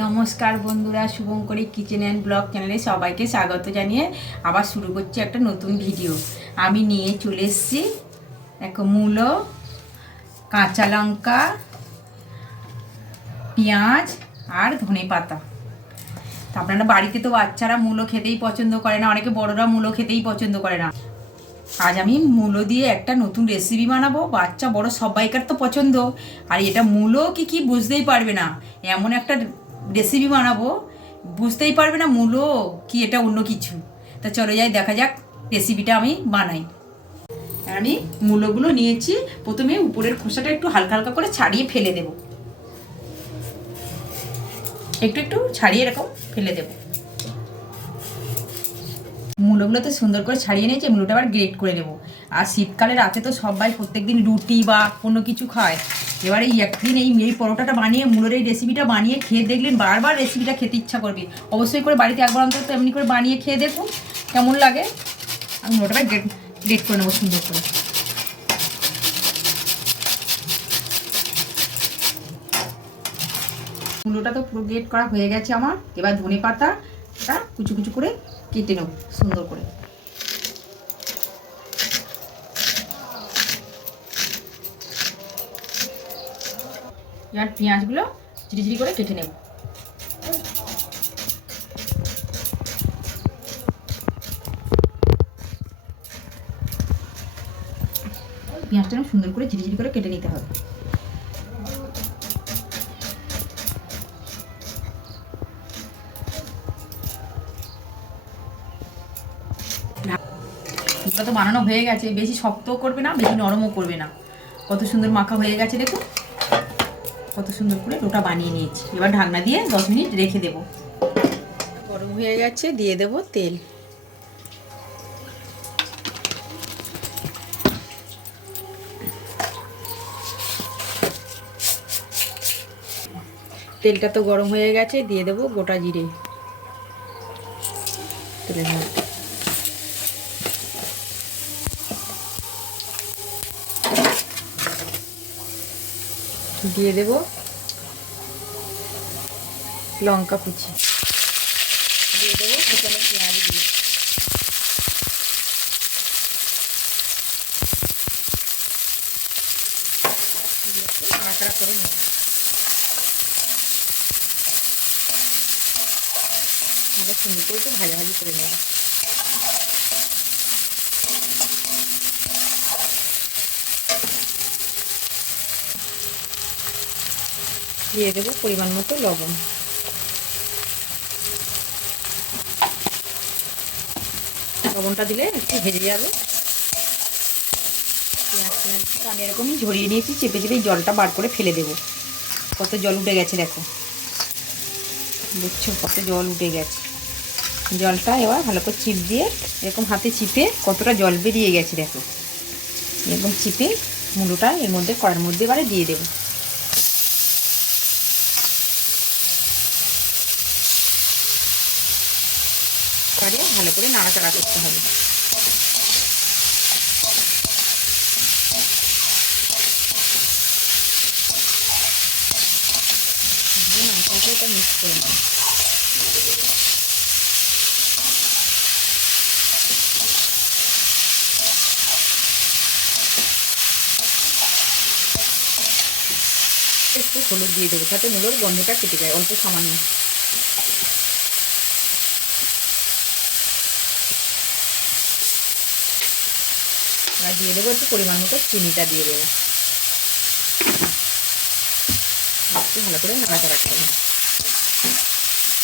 নমস্কার বন্ধুরা, Shubhankari kitchen and blog চ্যানেলে সবাইকে স্বাগত জানিয়ে আবার শুরু করছি একটা নতুন ভিডিও। আমি নিয়ে চলে এসেছি মূলো, কাঁচা লঙ্কা, পেঁয়াজ আর ধনে পাতা। আপনারা বাড়িতে তো বাচ্চারা মূলো খেতেই পছন্দ করে না, অনেকে বড়রা মূলো খেতেই পছন্দ করে না। আজ আমি মূলো দিয়ে একটা নতুন রেসিপি বানাবো, বাচ্চা বড় সবাইকার তো পছন্দ। আর এটা মূলো কি বুঝতেই পারবে না, এমন একটা রেসিপি বানাবো বুঝতেই পারবে না মূলো কি এটা অন্য কিছু। তা চলে যাই, দেখা যাক রেসিপিটা আমি বানাই। আমি মূলোগুলো নিয়েছি, প্রথমে উপরের খোসাটা একটু হালকা হালকা করে ছাড়িয়ে ফেলে দেব, একটু ছাড়িয়ে এরকম ফেলে দেব। মূলোগুলো তো সুন্দর করে ছাড়িয়ে নিয়েছি, মূলোটা আবার গ্রেট করে নেবো। আর শীতকালে রাতে তো সবাই প্রত্যেকদিন রুটি বা কোনো কিছু খায়। এবারে একদিন এই পরোটাটা বানিয়ে, মূলোর এই রেসিপিটা বানিয়ে খেয়ে দেখলেন বারবার রেসিপিটা খেতে ইচ্ছা করবে। অবশ্যই করে বাড়িতে একবার অন্তত এমনি করে বানিয়ে খেয়ে দেখুন কেমন লাগে। আমি মূলোটা গ্রেট করে নেবো সুন্দর করে। মূলোটা তো পুরো গ্রেট করা হয়ে গেছে আমার। এবার ধনে পাতাটা কুচু কুচু করে কেটে নেব সুন্দর করে। এবার পেঁয়াজগুলো ঝিরিঝিরি করে কেটে নেব। পেঁয়াজটা সুন্দর করে ঝিরিঝিরি করে কেটে নিতে হবে। এটা তো বানানো হয়ে গেছে, বেশি শক্তও করবে না বেশি নরমও করবে না। কত সুন্দর মাখা হয়ে গেছে দেখুন, কত সুন্দর করে ওটা বানিয়ে নিয়েছি। এবার ঢাকনা দিয়ে 10 মিনিট রেখে দেব। গরম হয়ে গেছে, দিয়ে দেব তেল। তেলটা তো গরম হয়ে গেছে, দিয়ে দেব গোটা জিরে তেলের মধ্যে। দিয়ে দেব লঙ্কা কুচি, দিয়ে দেবো কুচানো পেঁয়াজ দিয়ে। নাড়াচাড়া করে নেব। সুন্দর করে একটু ভাজাভাজি করে নেব। দিয়ে দেবো পরিমাণ মতো লবণ। লবণটা দিলে একটু ভেজে যাবে। পেঁয়াজটা আমি এরকমই ঝরিয়ে নিয়েছি, চেপে চেপে জলটা বার করে ফেলে দেবো। কত জল উঠে গেছে দেখো, দেখছো কত জল উঠে গেছে। জলটা এবার ভালো করে চিপ দিয়ে এরকম হাতে চিপে কতটা জল বেরিয়ে গেছে দেখো। এরকম চিপে মূলোটা এর মধ্যে কড়ার মধ্যে এবারে দিয়ে দেবো। এবারে ভালো করে নাড়াচাড়া করতে হবে। এটা মিক্স করে নেব। একটু হলুদ দিয়ে দেবো, তাতে মূলোর গন্ধটা কেটে যায় অল্প সামান্য। আর দিয়ে দেবো একটু পরিমাণ মতো চিনিটা দিয়ে দেবো। একটু ভালো করে নাড়াচাড়া করে নেব।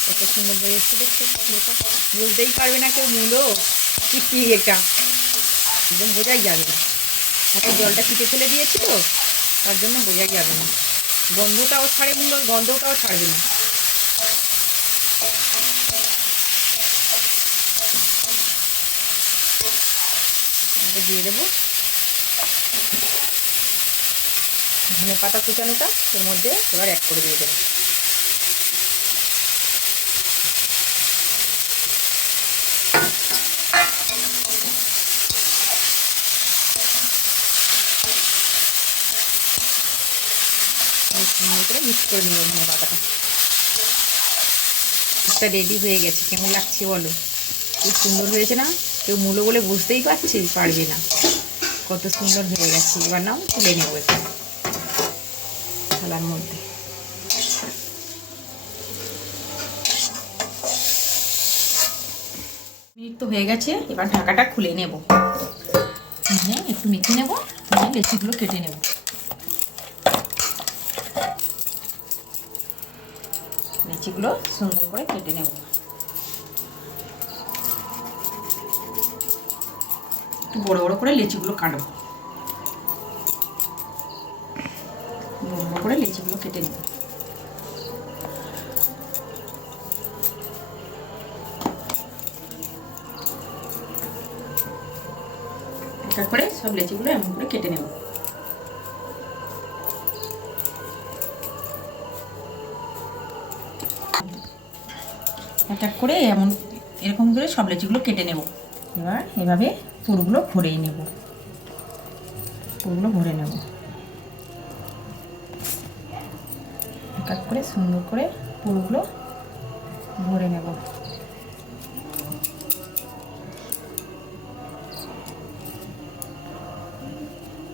কত সুন্দর হয়ে এসছে দেখছো মূলোটা, বুঝতেই পারবে না কেউ মূলো কি এটা, একদম বোঝাই যাবে না। এখন জলটা চিপে ফেলে দিয়েছি তো, তার জন্য বোঝাই যাবে না। গন্ধটাও ছাড়ে, মূলোর গন্ধটাও ছাড়বে না। দিয়ে দেবো ধনে পাতা কুচানোটা, এর মধ্যে এবার অ্যাড করে দিয়ে দেবো। মিক্স করে নিয়ে ধনে পাতাটা। একটা রেডি হয়ে গেছে। কেমন লাগছে বলো? খুব সুন্দর হয়েছে না? কেউ মূলো বলে বুঝতেই পারবে না কত সুন্দর হয়ে গেছে। এবার নাও তুলে নেবো এটা থালার মধ্যে। মিনিট তো হয়ে গেছে, এবার ঢাকাটা খুলে নেব। একটু মেখে নেবো, লেচিগুলো কেটে নেব। লেচিগুলো সুন্দর করে কেটে নেব। একটু বড় বড় করে লেচিগুলো কাটবো। বড় বড় করে লেচিগুলো কেটে নেব। এক এক করে সব লেচিগুলো এমন করে কেটে নেব। এক এক করে এরকম করে সব লেচিগুলো কেটে নেব। এবার এভাবে পুরগুলো ভরেই নেব। পুরগুলো ভরে নেব এক এক করে সুন্দর করে পুরগুলো ভরে নেব।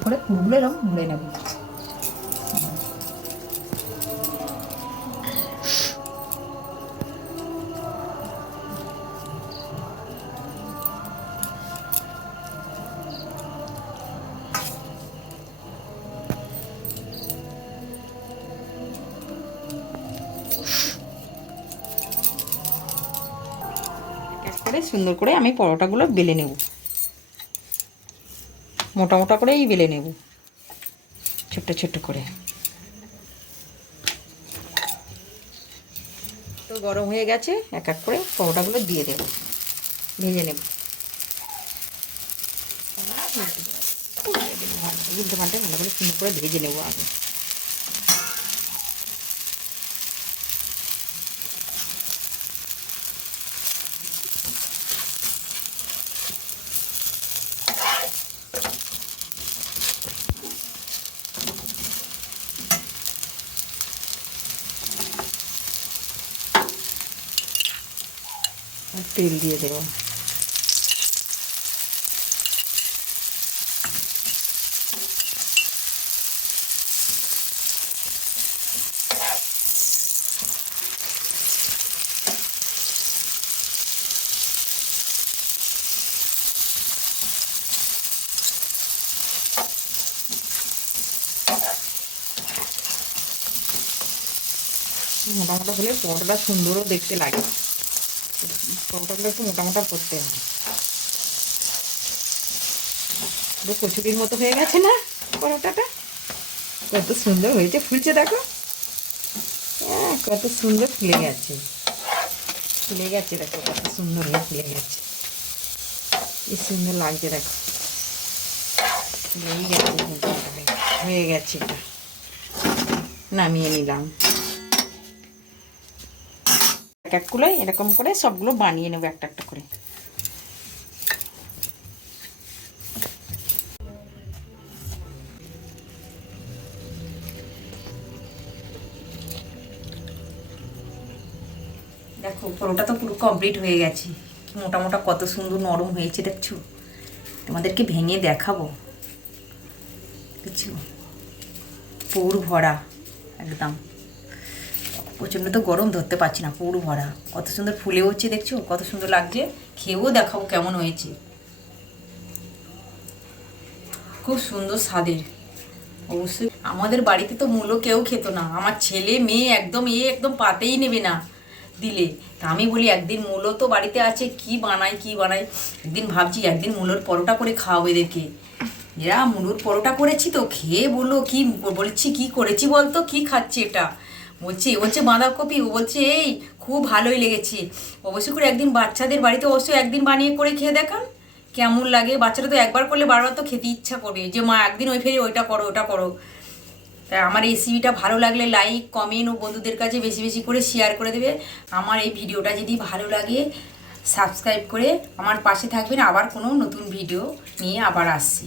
করে পুরগুলো এরকম ভরে নেব। সুন্দর করে আমি পরোটাগুলো বেলে নেব। মোটা মোটা করেই বেলে নেব, ছোট্ট ছোট্ট করে। তো গরম হয়ে গেছে, এক এক করে পরোটাগুলো দিয়ে দেব, ভেজে নেব। উল্টে পাল্টে ভালো করে সুন্দর করে ভেজে নেব আগে। তেল দিয়ে দেব। মোটা মোটা হলে পরোটাটা সুন্দরও দেখতে লাগে। পরোটাগুলো একটু মোটা মোটা করতে হয়। পুরো কচুরির মতো হয়ে গেছে না পরোটাটা? কত সুন্দর হয়েছে, ফুলছে দেখো। হ্যাঁ, কত সুন্দর ফুলে গেছে। ফুলে গেছে দেখো, কত সুন্দর হয়ে ফুলে গেছে। কি সুন্দর লাগছে দেখো, ফুলেই গেছে। হয়ে গেছে, এটা নামিয়ে নিলাম। এক এক করে এরকম করে সবগুলো বানিয়ে নেবো একটা একটা করে। দেখো পরোটা তো পুরো কমপ্লিট হয়ে গেছে। মোটা মোটা কত সুন্দর নরম হয়েছে দেখছো। তোমাদেরকে ভেঙে দেখাবো, দেখছো পুর ভরা একদম। প্রচণ্ড তো গরম, ধরতে পারছি না। পুর ভরা, কত সুন্দর ফুলে হচ্ছে দেখছো, কত সুন্দর লাগছে। খেয়েও দেখাবো কেমন হয়েছে। খুব সুন্দর স্বাদের। অবশ্যই আমাদের বাড়িতে তো মূলো কেউ খেত না। আমার ছেলে মেয়ে একদম একদম পাতেই নেবে না দিলে। তা আমি বলি একদিন মূলো তো বাড়িতে আছে, কি বানাই। একদিন ভাবছি একদিন মূলোর পরোটা করে খাওয়াবো এদেরকে। এরা মূলোর পরোটা করেছি তো খেয়ে বললো, কি বলছি কি করেছি বলতো, কি খাচ্ছে এটা। বলছে বাঁধাকপি। ও বলছে এই খুব ভালোই লেগেছে। অবশ্যই করে একদিন বাচ্চাদের বাড়িতে অবশ্যই একদিন বানিয়ে করে খেয়ে দেখান কেমন লাগে। বাচ্চারা তো একবার করলে বারবার তো খেতে ইচ্ছা করবে, যে মা একদিন ওই ফেরে ওইটা করো। তাই আমার এই রেসিপিটা ভালো লাগলে লাইক কমেন্ট ও বন্ধুদের কাছে বেশি বেশি করে শেয়ার করে দেবে। আমার এই ভিডিওটা যদি ভালো লাগে সাবস্ক্রাইব করে আমার পাশে থাকবেন। আবার কোনো নতুন ভিডিও নিয়ে আবার আসছি।